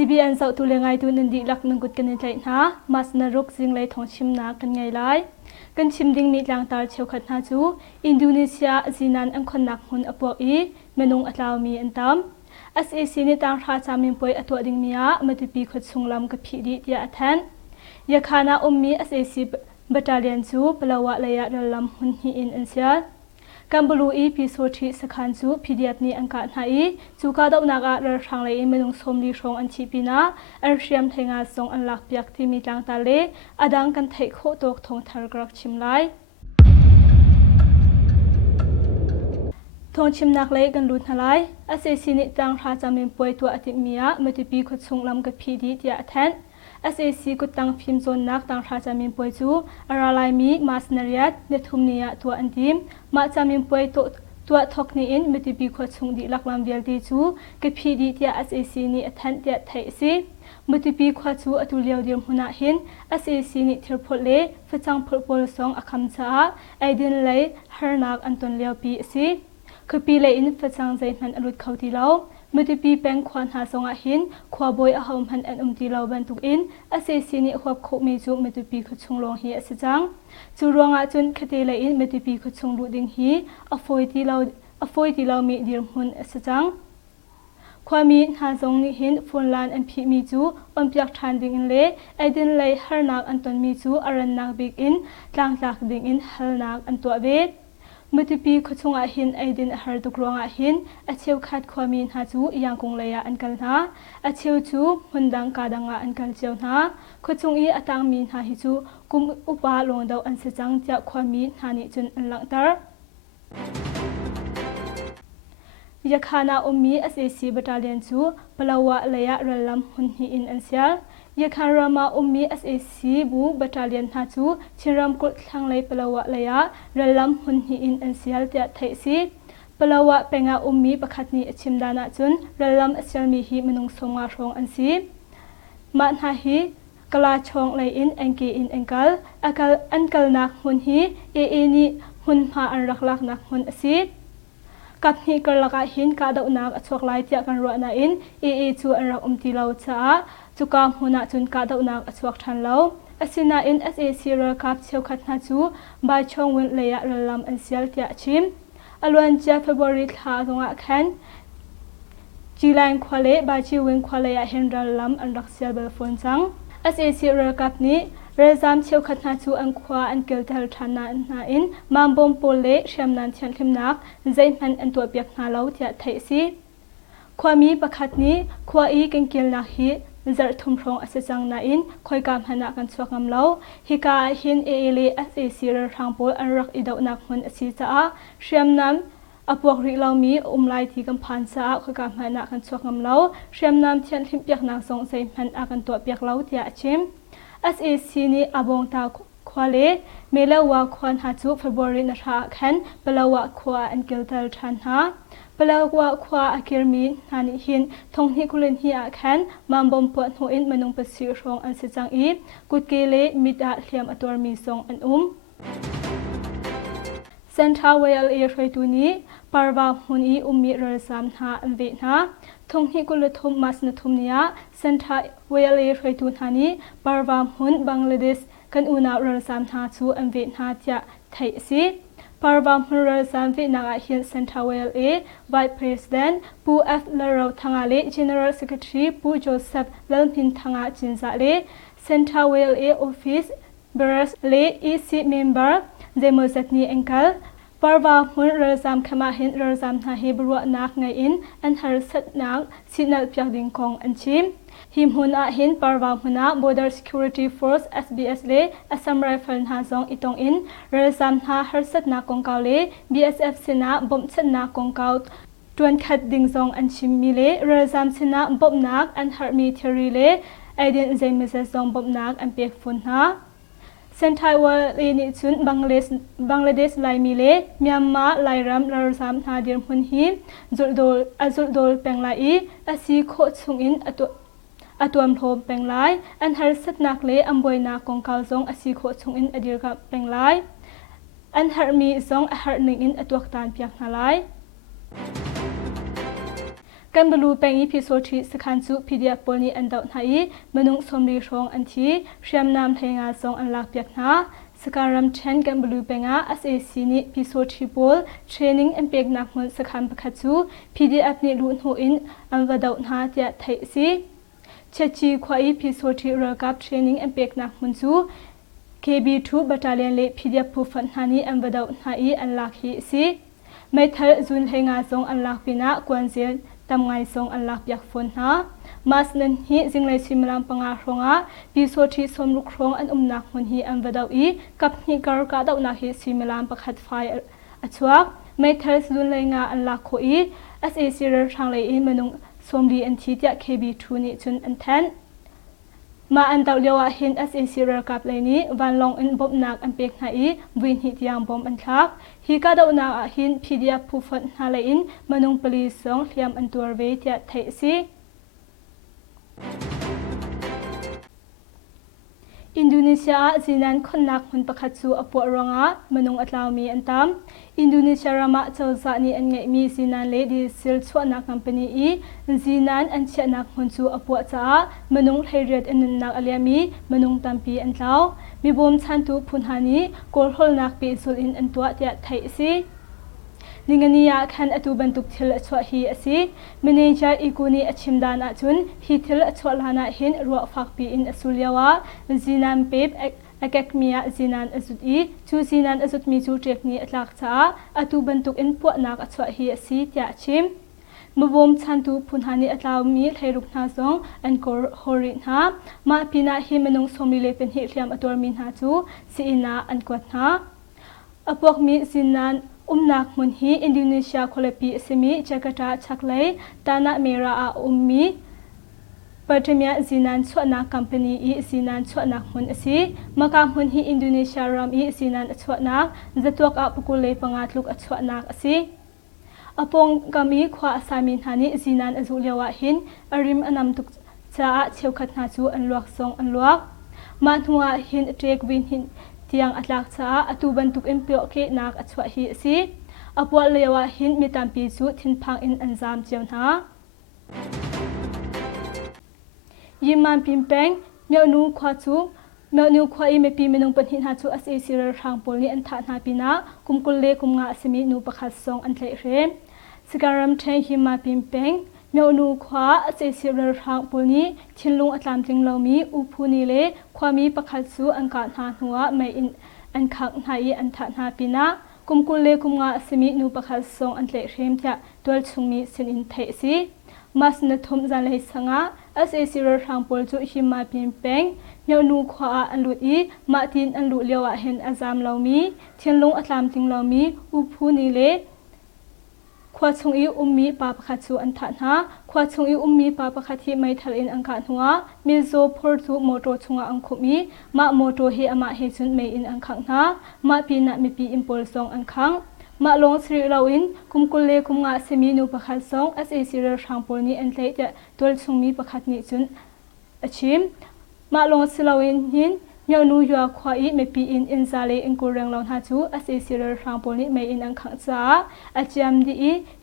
CBN เจ้าตุเลงไงตุนันดีลักนึงกุดกันในใจนะมาสนรุกจิงเลยทองชิมนากันไงไลกันชิมดิ้งมีหลังตาเชียวขัดนาจูอินโดนีเซียจีนันอันคนนักหุ่นอปวอีเมนุงอัตลาวมีอันตาม SAC ในต่างราชามิมป่วยอตัวดิ้งมีอามาตุปีขดสุงลำกับพีดีเดียอัทนยาคานามี SAC บัตรเลียนจูเปลาวะเลยะเรลำหุ่นฮีอินอันเซียกัมบลูอีพิโซทีสขันจูพีดีเอฟนี้อังกาหนาอีจูกาดอกนักเรือทางเลยเมนุงสมดีชงอันชีปีนาอันเชียมเทงาส่งอันหลักเปียกที่มีต่างตาเลอดังกันเทคโคตกทงทารกรักชิมไลทงชิมนักเล่กันลุนทลายอาเซซินิต่างราจามิมป่วยตัวอติมียเมื่อที่ปีขดส่งลำกับพีดีเดียแทนSAC กุตังฟิมโซนนักต่างราชามิมป่วยจูอาราไลมีมาสนาริยัดเนทุมเนียตัวอันดิมมาจามิมป่วยตัวทอกนี้อินเมื่อที่ปีขดส่งดีลักลำเดียลดีจูกับพีดีเดีย SAC นี่แทนเดียไทยสิเมื่อที่ปีขดจูอตุเลียวเดียมหุนาหิน SAC นี่เทอร์พลเล่ฟจังพลปลสองอคัมจ้าไอเดนเลยฮาร์นักอันตนเลียวปีสิคือปีเลยอินฟจังใจมันอรุดเขาที่เราเมื่อที่ปีแปงควันหาสงอาหินขวาบอยอาหมพันอันที่เราบรรทุกอินอาเซซินิหัวโคมีจูเมื่อที่ปีขดชงลงฮีสิจังจูรวงอาจุนคดีเลยอินเมื่อที่ปีขดชงดูดิ่งฮีอฟอยที่เรามีดิรมุนสิจังความมีหาสงนิหินฟุนลานอันพีมีจูอมพิกทานดิ่งอินเล่ไอเดนเลยฮาร์นักอันตนมีจูอารันนักบิกอินต่างจากดิ่งอินฮาร์นักอันตัวเวทเมื่อที่ปีขดชงอาหินไอเดนฮาร์ตุกรวงอาหินอาเชียวขาดความมีหาจูยังคงเลยอันกันนะอาเชียวจูหุ่นดังกาดังอันกันเจียวนะขดชงอีอัตังมีหาหิจูกุมอุปาลงดาวอันเสจังจากความมีหานิจุนอันหลังตร์ยาคานามี SAC บัตรเลียนจูเปลาวะเลยะเรลำหุ่นฮีอินอันเซียลยาคารามามี SAC บูบัตรเลียนหาจูชิรำกุดทางเลยเปลาวะเลยะเรลำหุ่นฮีอินอันเซียลเดียไทยสิเปลาวะเป็นงามีประคัดนี้ชิมดานาจุนเรลำเซียลมีฮีมนุงสงอาชงอันซีมันหาฮีกลาชงเลยอินเองกีอินเองกัลอันกัลนักหุ่นฮีเอนีหุ่นพาอันรักลักนักหุ่นซีกับนี้กระลักหินกาดอุนักชวกไล่เจ้ากันรัวนาอินจูอันรักตีเลาจ้าจุกามหุนาจุนกาดอุนักชวกทันเลาสินาอิน SAC เรือกับเชียวขัดนาจูบายชงวินเลยะเรลำอันเซียลเตียชิมอลวนเจ้าเฟบริทาตรงอ่ะแคนจีแรงควาเลบายจีวินควาเลยะเฮนเรลำอันรักเซียลเบลฟอนจัง SAC เรือกับนี้เรือจามเชียวขัดนาจูอันควาอันเกลเทลทานาอินมัมบอมโปเลเชียมนันเชียนทิมนักใจมันอันตัวเปียกนาเลาเทียไทยสิความมีประคัดนี้ควาอีกันเกลนักฮีจัดทุ่มพรงอาศัยจังนาอินคอยการพนักกันสวกงำเลาฮิกาหินเอเลSAC เรือทางโปลอันรักอิดาวนักมันอสิจ้าเชียมนั้นอพวกริเรามีไลที่กำพันจ้าคอยการพนักกันสวกงำเลาเชียมนั้นเชียนทิมเปียกนักทรงใจมันอากันตัวเปียกเลาเทียชิมSAC นี้อบงตาควาเลเมลาวาควานหาจูเฟบรินราคันเปลาวาควาอันเกลเตลทันหาเปลาวาควาอากิรมีนานิหินทงฮิคุลินฮิอาคันมัมบอมปวดหัวอินมนุงเปสิรองอันเสจังอีกุดเกเลมิดาเทียมอตัวมีทรงอันเซนทรัลเวลเอช่วยตัวนี้ปารวาหุนอีมีเรือสามหาอันเวนะทงฮิกุลทุมมาสนทุมเนียเซนทรัลเวลเอช่วยตัวนี้ปารวาหุนบังลาเดชกันอุณาเรือสามหาจูอันเวนะจะไทยสิปารวาหุนเรือสามเวนักหินเซนทรัลเวลเอไวท์เพรสเดนปูเอฟเลเราทางอาเลเจเนอเรลเซคเรตรีปูโจเซฟเลนพินทางอาจินซาเลเซนทรัลเวลเอออฟฟิศเบรสเลอีซีเมมเบอร์เดโมเซตนีเองกัลปารวาหุนเรือจามขมาหินเรือจามนาเฮบรัวนักไงอินอันฮาร์สัตนักสินัลเปียกดิงกองอันชิมหิมหุนอาหินปารวาหุนอา Border Security Force SBS เลอัสสัมไรเฟิลนาซองอิตองอินเรือจามนาฮาร์สัตนักกองเกาเล BSF สินาบ่มสัตนักกองเกาตวนขัดดิงซองอันชิมมีเลเรือจามสินาบ่มนักอันฮาร์มีเทอรีเลไอเดนเซมิเซซองบ่มนักอันเปียกฟุนนาเซนไทวาเลนิชุนบังลาเดชไลมีเลเมียนมาไลรัมลาร์ซามนาเดียมหุนฮีจุดโดลเปงไลอาซีโคชุงอินอตัวมโทมเปงไลอันฮาร์สัตนักเลอัมบวยนากองกาลซงอาซีโคชุงอินอดีรกับเปงไลอันฮาร์มีซงฮาร์นิงอินอตัวตานเปียกนาไล ก กันบลูแปงอีพิโซทีสคันซูพีเดียปอนีอันดาวไนมนุงสมรีรองอันทีเรียมนามไทยงาซองอันลักเปียกนาสการัมเชนกันบลูเปงา SAC นี่พิโซทีบอลเทรนนิ่งอันเปียกนักมันสคันประคัตซู PDF นี่รุ่นหูอินอันวดาวนาเตียไทยซีเชจีควายพิโซทีเรกับเทรนนิ่งอันเปียกนักมันซู KB2 Battalion เล PDF ผู้ฟันหานี้อันวดาวนาอีอันลักฮีซีไม่ทัลจุนไทยงาซองอันลักปีนะกวนเซียนตำไงซองอันลักอยากฝนฮะมาสนันฮีจิงเลยชิมลำปังอาครองะพิโซทีสมรุครองอันนักมันฮีอันวดาวอีกับฮีการกาดาวนักฮีชิมลำปักขัดไฟอัจฉริยะไม่ทัลจุนเลยงาอันลักโคอี SAC เรื่องทางเลยอีมนุงสมดีอันทีจาก KB2 นี่จุนอันแทนมาอันตาวเลียวหิน SAC เรื่องกับเลยนี้วันลองอินบบนักอันเป็กหาอีวินหิตยังบอมอันทักฮีกาดาวนักหิน PDF ผู้ฟันหาเลยอินมนุงปลีสองเทียมอันตัวเวทีไทยซีอินโดนีเซียจีนันคนนักมันประคัตซูอปวรองะมนุงอัตลาวมีอันตามอินโดนีเซียรามาเจ้าสานีอันไงมีจีนันเลดีซิลชวนักคัมปานีอีจีนันอันเชนักมันซูอปวจ้ามนุงไทยเรียดอันนักอเลียมีมนุงตัมปีอันเล่ามีบอมชันตูพุนหานีกอลฮอลนักปีสุลอินอันตัวเตียไทยซีนิงนียาขันอตุบันตุกทิลชวฮีอซีเมเนเจอร์อีกูนีอชิมดานาจุนฮีทิลชวลานาหินรัวฟักปีอินอสุลยาวาจีนันเป๊บAkak Mia Zinan Azut I, Chu Zinan Azut Mi Chu Trek Ni Atlak Cha, Atu Bantuk In Puat Nak Atwa Hi Si Tia Chim. Mabom Chantu Punhani Atlaw Mi Thairuk Na Zong and Kor Horin Ha, Ma Pina Hi Manung Somi Le Pen Hi Liam Ator Min Ha Chu, Si Ina and Kwat Ha. Apok Mi Zinan Nak Mun Hi Indonesia Kolepi Semi Jakarta Chaklay, Tana Mera A Ummi. Pertamia Zinan Chwatna Company I Zinan Chwatna Mun Asi Makam Hun Hi Indonesia Ram I Zinan Chwatna Zatuak A Pukule Pangatluk Chwatna Asi Apong Kami Khwa Asamin Hani Zinan Azuliawa Hin Arim Anam Tuk Cha Cheukat Na Chu Anluak Song Anluak Manhua Hin Trek Win Hin Tiang Atlak Cha Atuban Tuk Impyo Ke Nak Achwa Hi Asi Apwa Lewa Hin Mitampi Chu Thinphang In Anzam Cheunaยิมมันพิมพ์แป้งเมื่อนูขวาจูเมื่อนูขวาอีเมปีเมนุงปัญหาจู SAC เรื่องทางโพลีอันทัดนาปีนากุมกุลเลกุมงาสมินูประคัตซองอันเทเรสการัมเทนยิมมันพิมพ์แป้งเมื่อนูขวา SAC เรื่องทางโพลีชินลุงอัตลามจิงเรามีอุพูนิเลความมีประคัตจูอันการหาหัวไม่อินอันขังหายอันทัดนาปีนากุมกุลเลกุมงาสมินูประคัตซองอันเทเรมจะตัวชุงมีสินอินเทซีมาสนทมจันเลยสังอาSAC เรื่องทางโพลจูหิมาพิมพ์แป้งเมื่อนูขวาอันลุอีมาตินอันลุเลียวเห็นอาจามเรามีเทียนลงอัตลามจิงเรามีอุพูนิเลขวาชงอีมีปาปะคัตจูอันทัดนาขวาชงอีมีปาปะคัตที่ไม่ทะเลนอังคารหัวมีโซพอร์ตูโมโตชงอังคุมีมาโมโตเฮอามาเฮจุนไม่อินอังคังนามาปีนัดมีปีอิมโพลซองอังคังมาลงสรีเราอินกุมกุลเลกุมงาเซมีนูประคัตซอง SAC เรื่องทางโพลีอันเทจะตัวชงมีประคัตนิจุนชิมมาลงสเราอินหินเยานูยัวควายไม่ปีอินซาเลอินกูเรงเราหาจู SAC เรื่องทางโพลีไม่อินอังขังจ้าอาจามดี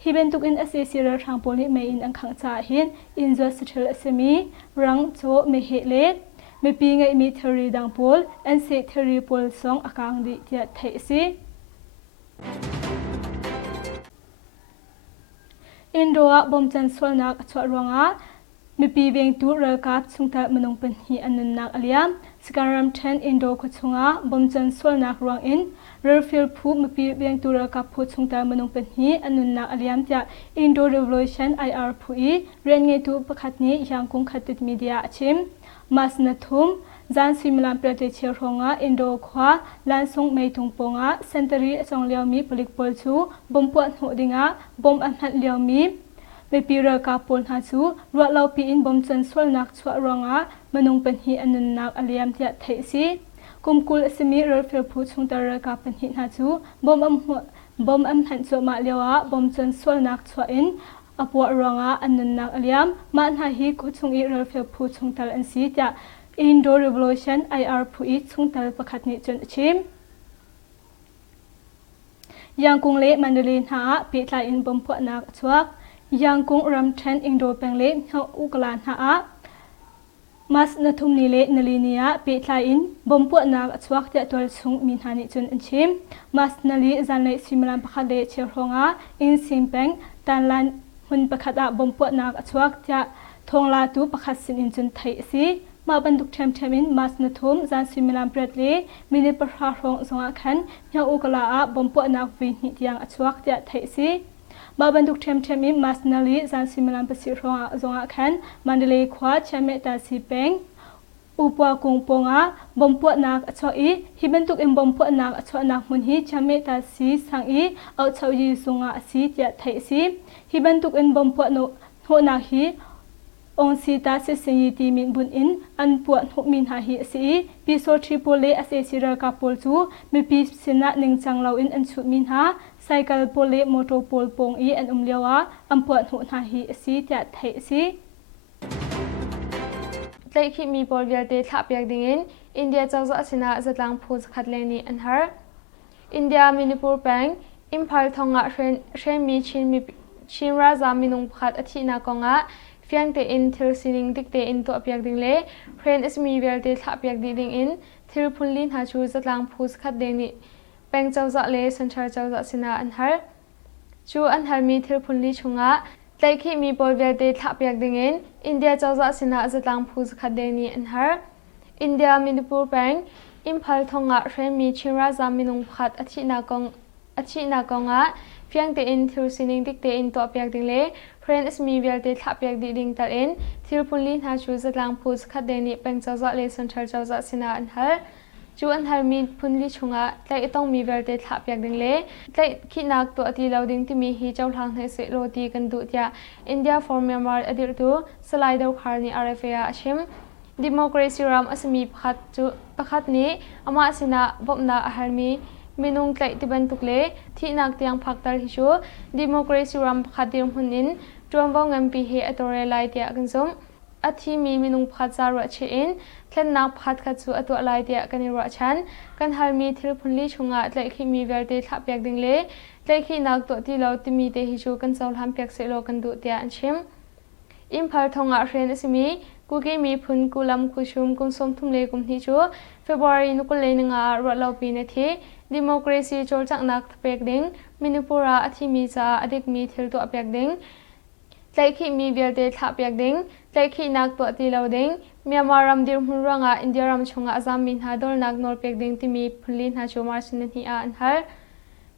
ฮิเบนตุกอิน SAC เรื่องทางโพลีไม่อินอังขังจ้าหินอินจัสเทลเซมีรังโจไม่เฮเลไม่ปีไงมีเทอรีดังโพลอันเซเทอรีโพลซองอาการดีเทียเทซีอินโดอาบอมจันสวนักชวรวงอามีปีเวงตูเรกับสุงตะมนุงเป็นฮีอันนักอเลียมสการัมเทนอินโดขชงอาบอมจันสวนักรวงอินเรฟิลพูมีปีเวงตูเรกับพูสุงตะมนุงเป็นฮีอันนักอเลียมจากอินโดเรวลูชัน IR พูอีเรียนไงตูประคัตนี้ยังคงขัดติดมีเดียชิมมาสนทุมจานซิมลานประเทศเชียร์งาอินโดขวาลานซงไม่ทุงปงาเซนเตอรีจงเลียวมีผลิตผลชูบอมปวดหัวดิงาบอมอันหัดเลียวมีไม่ปีเรกาปนหาชูรัวเราปีอินบอมจันสวลนักชวรองามนุงเป็นฮีอันนักอเลียมเทียเทซีกุมกุลสมีเรฟิลพูชงตะเรกาเป็นฮีหาชูบอมอัมหันชวมาเลียวบอมจันสวลนักชวอินอปวรองาอันนักอเลียมมันหาฮีกุชงอีเรฟิลพูชงตะอันซีเทียอินโดเรวลูชัน IR ผู้อีชงตะประคัตนิจนชิมยังกุงเละมันเดลินหาปีทลายอินบอมพวนักชวก ยังกุ้งรำเทรนอิงโดแปงเล่เฮาอุกลานหามัสนทุมนิเลนลีเนียปีทลายอินบอมปวดนักสวักจะตัวสุงมินหานิจุนอันชิมมัสนลีจันเลซิมลันประคดเลเชียร์งาอินซิมแปงตันลันหุ่นประคดบอมปวดนักสวักจะทงลาตูประคดสินอินจุนไทยซีมาบรรทุกเทมอินมัสนทุมจันซิมลันเปรตเลมินิประคารองสงอาคันเฮาอุกลาบอมปวดนักวินิตยังสวักจะไทยซีมาบรรทุกเทมอินมัสนาลีจันซิมลันประสิรองสงอาคันมันเดเลควาเชเมตาซีเปงอุปกงปงาบอมปวดนักอชอีฮิบันตุกอิมบอมปวดนักอชนักมุนฮีชเมตาซีสังอีเอาชาวยีสุงอาซีจะไทยซีฮิบันตุกอินบอมปวดโนโหนักฮีองซีตาเซเซยีตีมินบุญอินอันปวดหุมินหาฮีซีปีโซทริโปเลอเซซิรากาโปลจูมีปีสินะหนึ่งจังเลาอินอันชุดมินหาไซเคิลโปเลโมโตโปลปงอีอันเลียวาอันปวดหุหาฮีซีจะไทยซีไลคิมีบอลเวลเดทับอยากดิ่งอินเดียเจ้าจะชนะจะลังพูดขัดเลนีอันฮาร์อินเดียมินิปูร์แบงอิมพัลทองะเชนมีชินราจามินุงขัดอธินากงะเฟียงเตอินทิลซินิงดิกเตอินตัวอยากดิ่งเล่เฟรนอิสมีเวลเดทับอยากดิ่งอินทิลพุนลินหาชูจะลังพูดขัดเลนีแบงเจ้าจะเลสัญชาเจ้าจะชนะอันฮาร์ชูอันฮาร์มีทิลพุนลิชงะไลคิมีบอลเวลเดทับอยากดิ่งอินเดียเจ้าจะชนะจะลังพูดขัดเลนีอันฮาร์อินเดียมินิปูร์แบงอิมพัลทองะเรนมีชิราจามินุงขัดอธินากงะเฟียงเตอินทิลซินิงดิกเตอินตัวเปียกดิงเล่เฟรนอิสมีเวลเตทับเปียกดิงตัดอินทิลพุนลินหาชูจะลังพูดขัดเลนีเป็นเจ้าจะเลสันเชอร์เจ้าจะชนะอันฮาร์จูอันฮาร์มีพุนลิชงะไลต้องมีเวลเตทับเปียกดิงเล่ไลคินักตัวตีเราดิงที่มีฮีเจ้าทางให้เสโรตีกันดุจยาอินเดียฟอร์มเมียมาร์อดีตตัวสไลเดอร์คาร์นีอาร์เอฟเออาชิมดิโมคราซีรามอสมีประคัดนี้อามาสินะบอบนาอาหารมีมินุงไกลติบันตุกเลที่นักเตียงพักตาริชูดิโมคราซีรามประคัดดิมหุนินจวมบ้องเงินปีเฮอตอเรไลเตียกันซุมอาทิมีมินุงพักจารุเชอินเทนนักพักขัดสูอตัวไลเตียกันนิรัชันกันฮาร์มีทิลพุนลีชงะไลคิมีเวลเตทับเปียกดิงเลไลคินักตัวที่เราติมีเตฮิชูกันเซาลฮัมเปียกเซโลกันดุเตียอันชิมอิมพัลทองะเรนสิมีกูเกมีพุนกุลัมคุชุมกุมสมทุมเลกุมทิจูเฟบรุรีนุกุเลนงารถเราปีนาทีดิโมคราซีโจจากนักทเปกดิงมินิปูราอธิมีจาอดิกมีทิลตัวเปียกดิงไลคิมีเวลเดทับเปียกดิงไลคินักตัวตีเราดิงเมียมารัมดิรมุนรังอินเดียรัมชงอาซามินฮาดอลนักนอร์เปียกดิงที่มีพุนลินฮาชูมาร์ชินนีอาอันฮาร์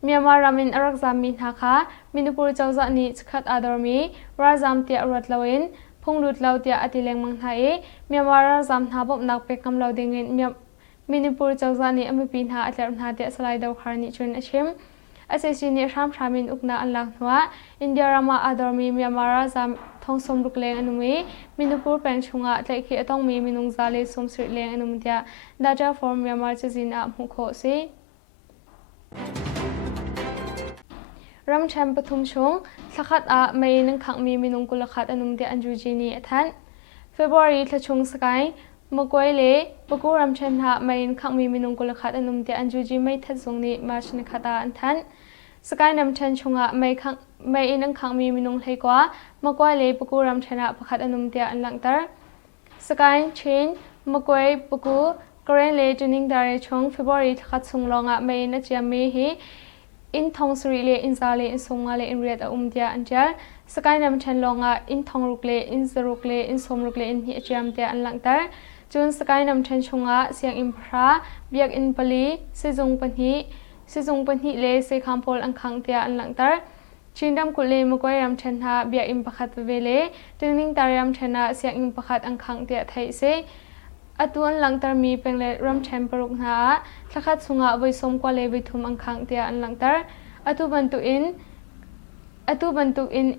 เมียมารามินอารักซามินฮาคามินิปูรเจ้าจะนิสขัดอาดอร์มีราซามเตียรัดลาวินพงรุดเราเตียอติเลงมังไทยเมียมาราซามนาบบนักเปกคำเราดิงินมินิปูรเจ้าจะนิอเมปีนฮาอัตเลมนาเตียสไลเดอร์คาร์นิชวนชิมอาเซซินีชามชามินอุกนาอันลังหัวอินเดียรามาอาดอร์มีเมียมาราซามทองสมรุกเลงอนุมีมินิปูรแปงชงะไลคิต้องมีมินุงซาเลสมสิเลงอนุมเตียดาจาฟอร์มเมียมาจะจินอามุโคซีรัมแชมปทุมชงสักขัดไม่นึงขังมีมินุงกุลขัดอนุมเดียอันจูจีนีทันเฟบรุรีทชงสกายมกวยเล่ปกูรัมแชมหาไม่นึงขังมีมินุงกุลขัดอนุมเดียอันจูจีไม่ทัดทรงนี้มาชนขัดอันทันสกายนำเชนชงไม่นึงขังมีมินุงเลยกว่ามกวยเล่ปกูรัมแชนหาประคัดอนุมเดียอันหลังตาสกายเชนมกวยปกูกรีนเล่จูนิงดาร์ชงเฟบรุรีขัดทรงลองไม่นัจยามีฮีอินทองสุริเลอินซาเลอินสงาเลอินเรียดอุมเดียอันเจลสกายนำชันลงอินทองรุกเลอินสรุกเลอินสมรุกเลอินฮิจยามเตียอันหลังตาจุนสกายนำชันชงเสียงอิมพระเบียกอินปลีซิจงปันหิเลเซคัมโพลอังคังเตียอันหลังตาชินดำกุเลมกวยรำชันหาเบียกอิมประคัดเวเลตึงนิ่งตารำชันเสียงอิมประคัดอังคังเตียไทยเซอตัวหลังตามีเป็นเลรัมแชมปรุกนาสักขัดสุงะไว้สมกว่าเลวิทุมอังคังเตียอันหลังตาอตุบันตุอิน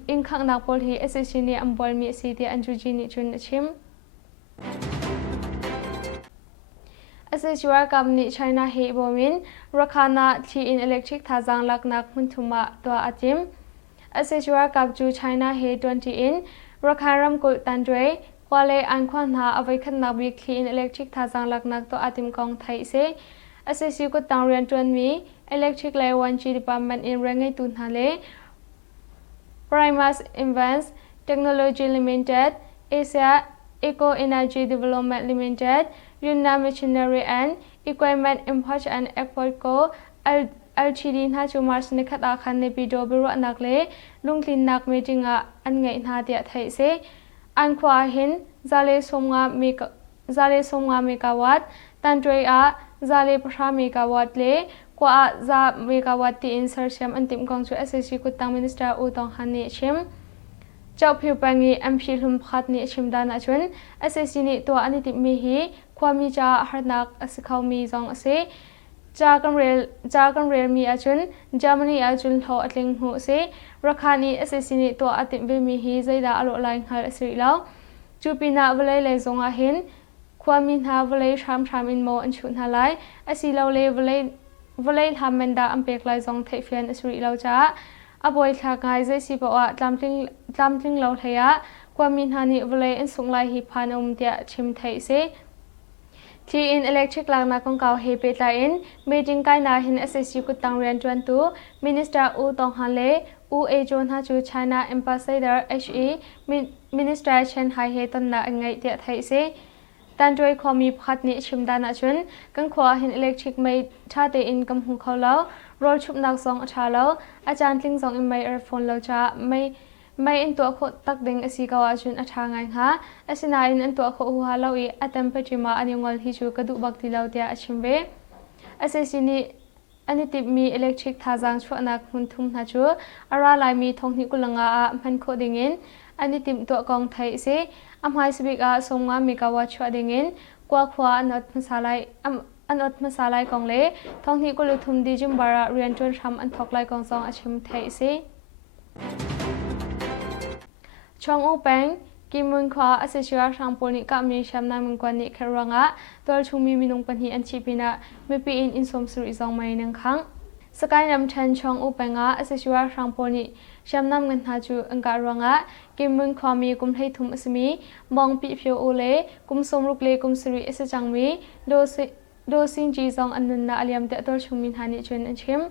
อินขังนักบอลฮีเอสเอชินีอัมบอลมีสีเตียอันจูจีนิจุนชิมเอสเอชัวร์กับนิไชน่าเฮบอมินราคานาที่อินอิเล็กทริกทาจังลักนักมุนทุมาตัวอาจิมเอสเอชัวร์กับจูไชน่าเฮ20อินราคารัมกุลตันด้วยกว่าเลยอันควันหาเอาไว้ขันนักวิกลีอินอิเล็กทริกทาจังลักนักตัวอาจิมกองไทยเซเอสเอซีกุตังเรียนจวนมี Electric Layer 1 G Department in Rangai Tunhale Primus Invents Technology Limited, Asia Eco Energy Development Limited, Yunnan Machinery and Equipment Import and Export Co. Ltd na chu Mars ne khata khan ne pido biro anak le lunglin nak meetinga an ngai na dia thai se an khwa hin zale somnga megawatt tantroi a zale pra megawatt le kwa za megawatt ti insertion antim kong chu SSC kutang minister u tong han ni chim chau phiu pangi MP hlum khat ni chim dan achun SSC ni to ani ti mi hi khwami cha harnak asikhau mi zong ase Jargon rail mi achun Germany achun tho atling hu se Rakhani SSC to atim be mi hi zaida alo line hal asri law chupina valai le zonga hin khwamin ha valai sham in mo an chun halai asi law le valai hamenda ampek lai zong thai fian asri law cha aboi tha ngai zai si bawa tlamtling law thaya khwamin hani valai an sung lai hi phan tia chim thai se T in electric lang na kong kau he petla in meeting kai na hin SSC kutang rian chuan tu Minister U Tong Han le U A John ha chu China Ambassador HE Minister Chen Hai he ton na ngai tia thai se tan troi khomi phat ni chimda na chun kan khwa hin electric mai tha te in kam hu kholo rol chup nak song atha lo achan tling song in mai earphone lo cha mai in to kho tak ding asi kawa chun atha ngai ha asina in to kho hu ha lo I atam petrima anyongol hi chu kadu bak ti lo tia achimbe asesini ani tip mi electric thajang chhuana hun thum na chu ara lai mi thongni kulanga a man kho dingin ani tim to kong thai se amhai sibik a somnga megawatt chwa dingin kwa khwa anot masalai kong le thongni kulu thum di jimbara rianton ram an thoklai kong song achim thai se Chong U Peng Kimun Kwa Asesua Shamponi Kami Shamna Mungkwani Karanga Tol Chumi Minung Panhi and Chipina Mipi in Som Suri Zong Mai Nang Kang Sakai Nam Chan Chong U Penga Asesua Shamponi Shamnam Ganhaju Angaranga Kimun Kwami Kum Hei Tum Asmi Mong Pi Pio Ole Kum Som Rukle Kum Suri Esajangmi Do Sin Ji Zong Anuna Aliam De Tol Chumin Hani Chun and Chim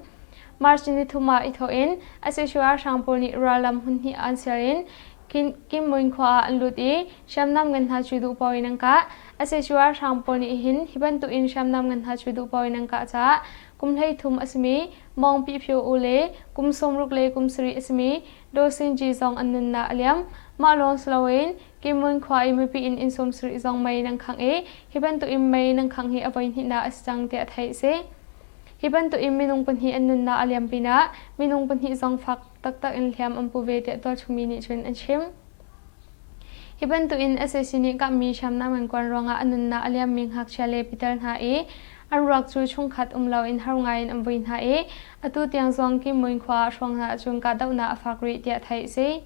Marchini Thuma Ito in Asesua Shamponi Ralam Hunhi Ansarin Kim Moin Kwa Luti, Shamnam Ganha Chudu Poinanka, Asesua Shamponi hin, Hibantu in Shamnam Ganha Chudu Poinanka cha, Kum Hei Tum Asmi, Mong Pipio Ule, Kum Som Rukle Kum Sri Asmi, Do Sin Ji Zong Anuna Aliam, Malon Slowain, Kim Moin Kwa Imipi in Som Sri Zong Mai Nang Kang E, Hibantu in Mai Nang Kang He Avoin Hina Asjang Tia Thai Se. Hibantu in Minung Panhi Anuna Aliam Pina, Minung Panhi Zong Fak tak in liam ampuve te to chumi ni chun an chim Hibantu in SSC ka mi shamna man kwan ronga anunna aliam ming hak chale pitar ha e an rak chu chung khat umlo in harunga in ambuin ha e atu tiang zong ki moin khwa rong ha chung ka dauna afakri tia thai se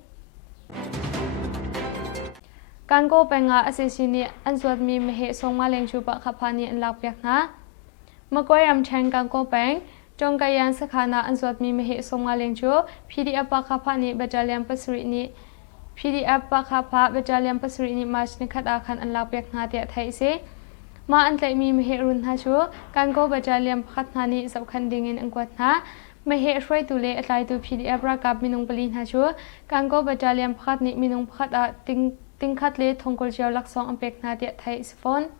Kango penga SSC ni anzwat mi mehe songma leng chu pa khaphani an lak pyak na Makoi ram chang kango peng Trong kayan sakhana anzwat mi mehe somga lengcho PDF pa khapha ni battalion pasuri ni PDF pa khapha battalion pasuri ni march ni khata khan an lak pek na tia thai se ma an tlai mi mehe run ha chu kango battalion khat na ni sab khan dingin angkwat na mehe hroi tu le atlai tu PDF ra kap minung palin ha chu kango battalion khat ni minung khat a ting khat le thongkol jaw lak song ampek na tia thai sifon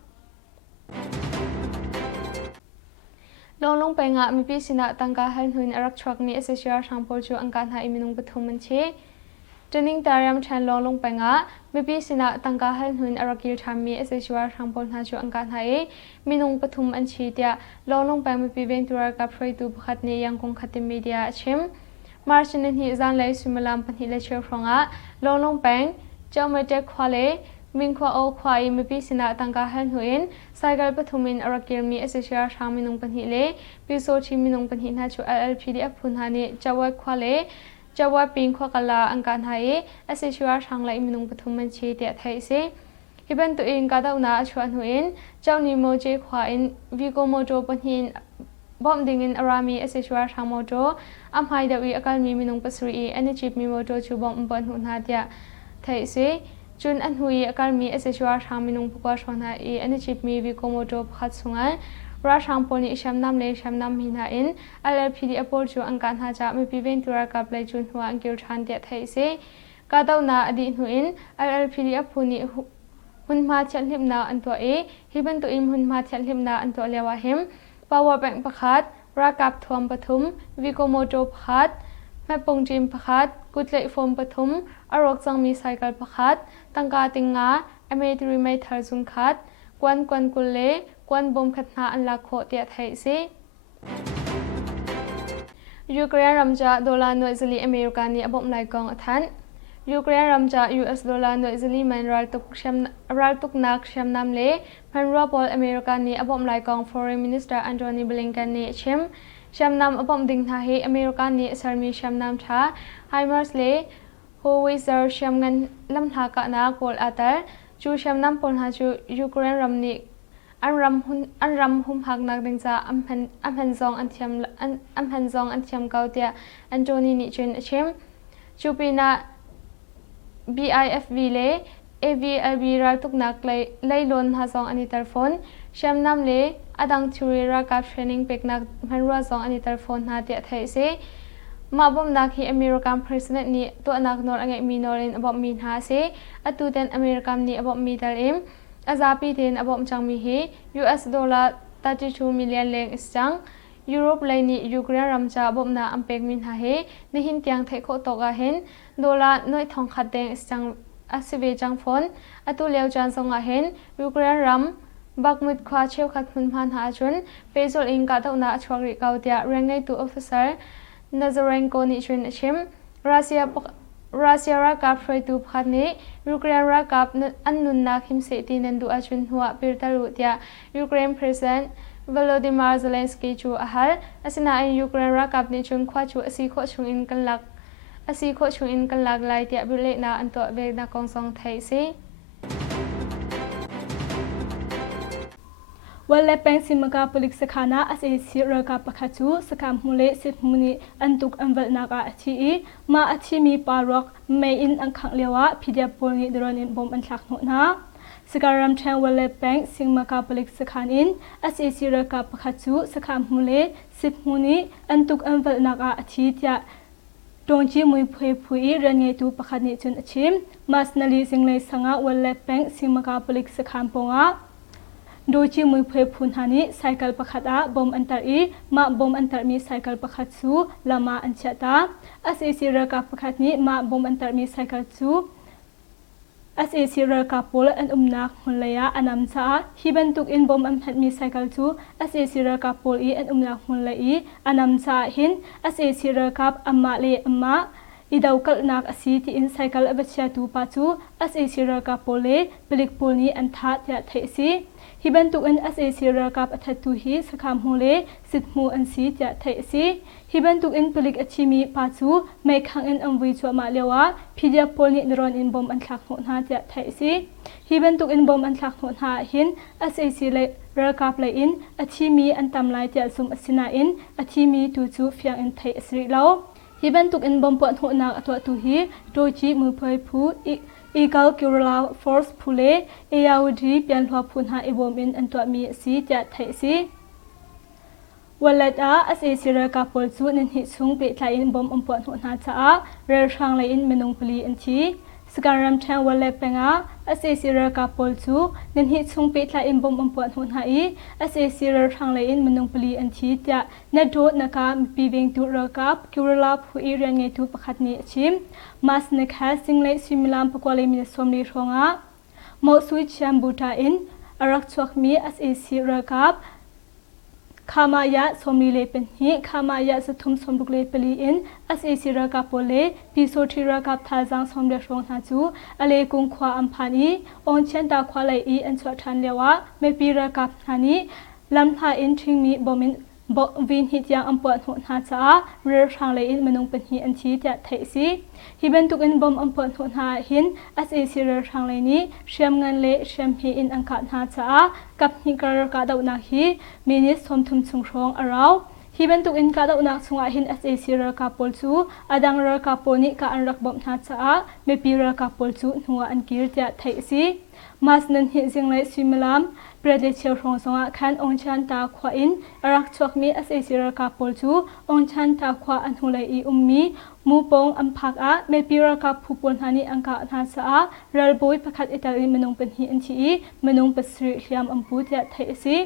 Long penga mipi sina tangka hal huin arak truck mi SSR sampol chu angkan ha iminung pathum manche Training tariam chan long penga mipi sina tangka hal huin arakil tham mi SSR sampol ha chu angkan ha e minung pathum anchi tia long peng mipi ventura ka phroi tu bkhat ne yang kong khatim media chim marchin hi zan lai sumalam panhi lecture fronga long peng chawmete khwale Mingkwa o khwai mipi sina tangka han huin cycle pathumin arakir mi SSR shaminung panhi le piso chi minung panhi na chu LPDF phunhani chawa khwale chawa ping khwa kala angkan hai SSR shanglai minung pathuman chi te thai se hiban to in kada una chuan huin chawni moje khwa in vigo mojo panhin bom dingin arami SSR shamojo amhai dawi akalmi minung pasri ani chip mi mojo chu bom ban hunha tia thai se Chun an hui akarmi SSR shaminung pukwa shona e ani chip mi vi komodo phat sungai ราชางปนิชมนำเลชมนำหินาอิน LLPD อปอลจูอังการหาจะไม่ปีเวนตุรากับเลยจุนหัวอังกิลชันเดียไทยเซกาดาวนาอดีตหุอิน LLPD อพูนิหุ่นมาเชลหิมนาอันตัวฮิบันตุอิมหุ่นมาเชลหิมนาอันตัวเลวะหิมปาวแบงประคัดรากับทวมปทุมวิโกโมโจประคัดแม่ปงจิมประคัดกุดเลโฟมปทุมอารกจังมีไซเคิลประคัดตังกาติงงาอเมริไม่ทาร์ซุนคัดกวนกุลเลกวนบอมขัดนาอันลักโคเตียไทยซียูเครนรำจะดอลลาร์หน่วยสลีอเมริกันนี้อบไลกองอันยูเครนรำจะ US ดอลลาร์หน่วยสลีมันรัลตุกนักเชมนำเลมันรัวบอลอเมริกันนี้อบไลกอง Foreign Minister Antony Blinken นี้เชมนำอบดิ่งท่าให้อเมริกันนี้สามีเชมนำท่าไฮมาร์สเลฮูวิซาร์เชมเงินลำท่ากะนักบอลอัตลจูเชมนำปนหาจูยูเครนรำนี้อันรำหุ่มหักนักดิงจะอัมพันซองอันเทียมเกาเตียอันโจนีนิจุนเชมจูปีนา BIFV เล AVLB รัลตุกนักเลยล้นหาซองอันนี้ตลฟอนเชมนำเลอดังทูรีรักับเทรนนิ่งเป็กนักมันรัวซองอันนี้ตลฟอนหาเตียไทยเซมาบ่มนักที่อเมริกันประธานาธิบดีตัวนักนอร์อังกฤษมีนอรินอบมีหาเซอตูเดนอเมริกันนี้อบมีตลเอ็มอาซาปีเดนอบจังมีฮี US ดอลลาร์32 มิลลิอนเลงอิสจังยุโรปเลยนี่ยูเครนรำจะบ่มนาอัมเป็กมินหาเฮในหินเตียงไทยโคตกาเห็นดอลลาร์น้อยทองขัดแดงอิสจังอาศิเวจังฟอนอตูเลวจันทรงอาเห็นยูเครนรำบักมุดควาเชลขัดมุนพันหาจุนเปโซลอิงกาตนาชวริกาวเตียเรงไงตัวออฟฟิเซอร์นาซาเรนโกนิชุนชิมรัสเซียรักับฟรตูพัดนี้ยูเครนรักับอันนุนนักหิมเสตีนันดูอาชุนหัวปิรตารุเตียยูเครนประธานาธิบดีVolodymyr Zelensky จูอาฮัลอาศินาอินยูเครนรักับนิชุนขวาจูอาศิโคชุงอินกันลักลายเตียบิเลนาอันตัวเวกนักกองซองไทยซีวันเล็บเป็นสิมกาปลิกสขานาอาเซียรกับปะคัจูสกามมุเลสิบมุนีอันตุกอันเวลนากาชีมาอาชีมีปารอกไม่อินอังคังเลวะพิเดียปนิดรอนินบอมอันทักโนนาสการัมเชงวันเล็บเป็นสิมกาปลิกสขานินอาเซียรกับปะคัจูสกามมุเลสิบมุนีอันตุกอันเวลนากาชีเตียดงจีมุยเพยพุยเรนเงตูปะคันิจุนชิมมาสนาลีสิงเลสังะวันเล็บเป็นสิมกาปลิกสขามปงะโดยที่มือเพยพุนหานี้ไซเคิลประคัดบอมอันตรีมาบอมอันตรมีไซเคิลประคัดซูลามาอันเชตาอาเซียรกับประคัดนี้มาบอมอันตรมีไซเคิลซูอาเซียรกับโพลอันนักฮุนเลยอันนำซาฮิบันตุกอินบอมอันตรมีไซเคิลซูอาเซียรกับโพลีอันนักฮุนเลยอันนำซาหินอาเซียรกับอัมมาเลอัมมาอีดาวกลนักอาศัยที่อินไซเคิลอับเชตูปัจจุอาเซียรกับโพเลปลิกโพลีอันทัดยาเทซีฮิบันตุกันอาเซียรกับอัฐตุฮีสคามโฮเลสิทมูอันซีจะไทยซีฮิบันตุกันผลิกอชิมีปัจจุไม่ขังอันอัมวิจวมาเลวะพิจารพลนิดรอนอินบอมอันทักโหนหาจะไทยซีฮิบันตุกันบอมอันทักโหนหาหินอาเซียรกับเลยอินอชิมีอันตำลายจะสมอสินาอินอชิมีตูจูเฟียงอินไทยสิริเลาฮิบันตุกันบอมปนโหนักตัวตุฮีโดยจีมือเพยผู้อีกาลกิรลาฟอร์สพูเลเอยาวดีเปลี่ยนหัวพูนหาอีบอมอินอันตัวมีสีจะไทยสีวันละอาอาเซียรกับปอลจูนินหิซุงเปิดลายอินบอมอัมปอนหัวหน้าจ้าเรือช่างลายอินเมนุงปลีอันทีสการัมแทงวันละเป็นอาเซียรกับปอลจูนินหิซุงเปิดลายอินบอมอัมปอนหัวหน้าอาเซียรช่างลายอินเมนุงปลีอันทีจะนัดโดดนักการปีเวงตุรกับกิรลาผู้อีเรียนไงตุประคัดนี้ชิมมาสนักหาสิ่งเลสิมิลามปกวาเลมินสมลีรองะมอสุยชัมบูตาอินอารักชวกมีอาเซียรกับขามายะสมลีเลเป็นฮีขามายะสะทุมสมบุกเลปลีอินอาเซียรกับโปเลพิโซทีรกับทาจังสมเดชงหาจูอเลกุงควาอัมพานีองเชนตาควาไลอีอันสวทันเลวะเมปีรกับฮานีลำทาอินทิงมีบอมินวินฮิตยังอัมปวนหัวหน้าจ้าเรือช่างเลยอินมันงเป็นฮีอันชีจะไทยซีฮิบันตุกันบอมอัมปวนหัวหน้าหินอาเซียเรือช่างเลยนี้เชื่อมเงินเละเชื่อมฮีอินอังคารหน้าจ้ากับฮิกระกาดาวนักฮีมินิสสมทุมสุงชงอาราวฮิบันตุกันกาดาวนักสุงอาหินอาเซียเรือกาปอลจูอดังเรือกาปอนิกาอันรักบอมหน้าจ้าเมปีเรือกาปอลจูหัวอันกิรจะไทยซีมาสนันหิจิงเลยซิมลาม ประเดชเชียวทองสงะคันองชันตาขวาอินรักชวกมีเอซีรากาปอลจูองชันตาขวาอันหุไลอีมีมูปงอัมพักเมปีรากาผู้ปนหานีอังกานาสาเรลบุยประคัดอิตาลีมนุงเป็นฮีอันทีมนุงเป็นสริเลียมอัมพูเตไทยสิ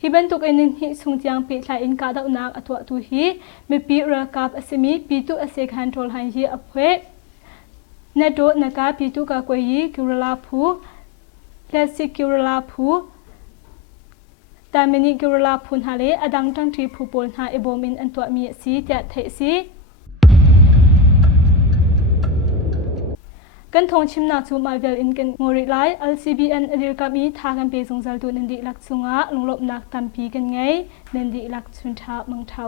ฮิบันตุกเอนินฮิสุงจางปีทลายอินกาดาอุนักอตัวตุฮีเมปีรากาอสมีปีตุอเซกฮันโทลฮันฮีอเพเนโดนกาปีตุกากวยยีกิรลาพูเลสิกิรลาพูแต่เมนิกิรลาพูนฮาเลอดังตั้งทีผู้ปนหาเอโบมินอันตัวมีสีเตไทยสิกันทงชิมนาจูมาเวลอินกันงอริไล LCBN อดีตกับมีทากันไปสงสารตัวนันดีลักษุงะลงลบนักตัมปีกันไงนันดีลักษุนทามังเทา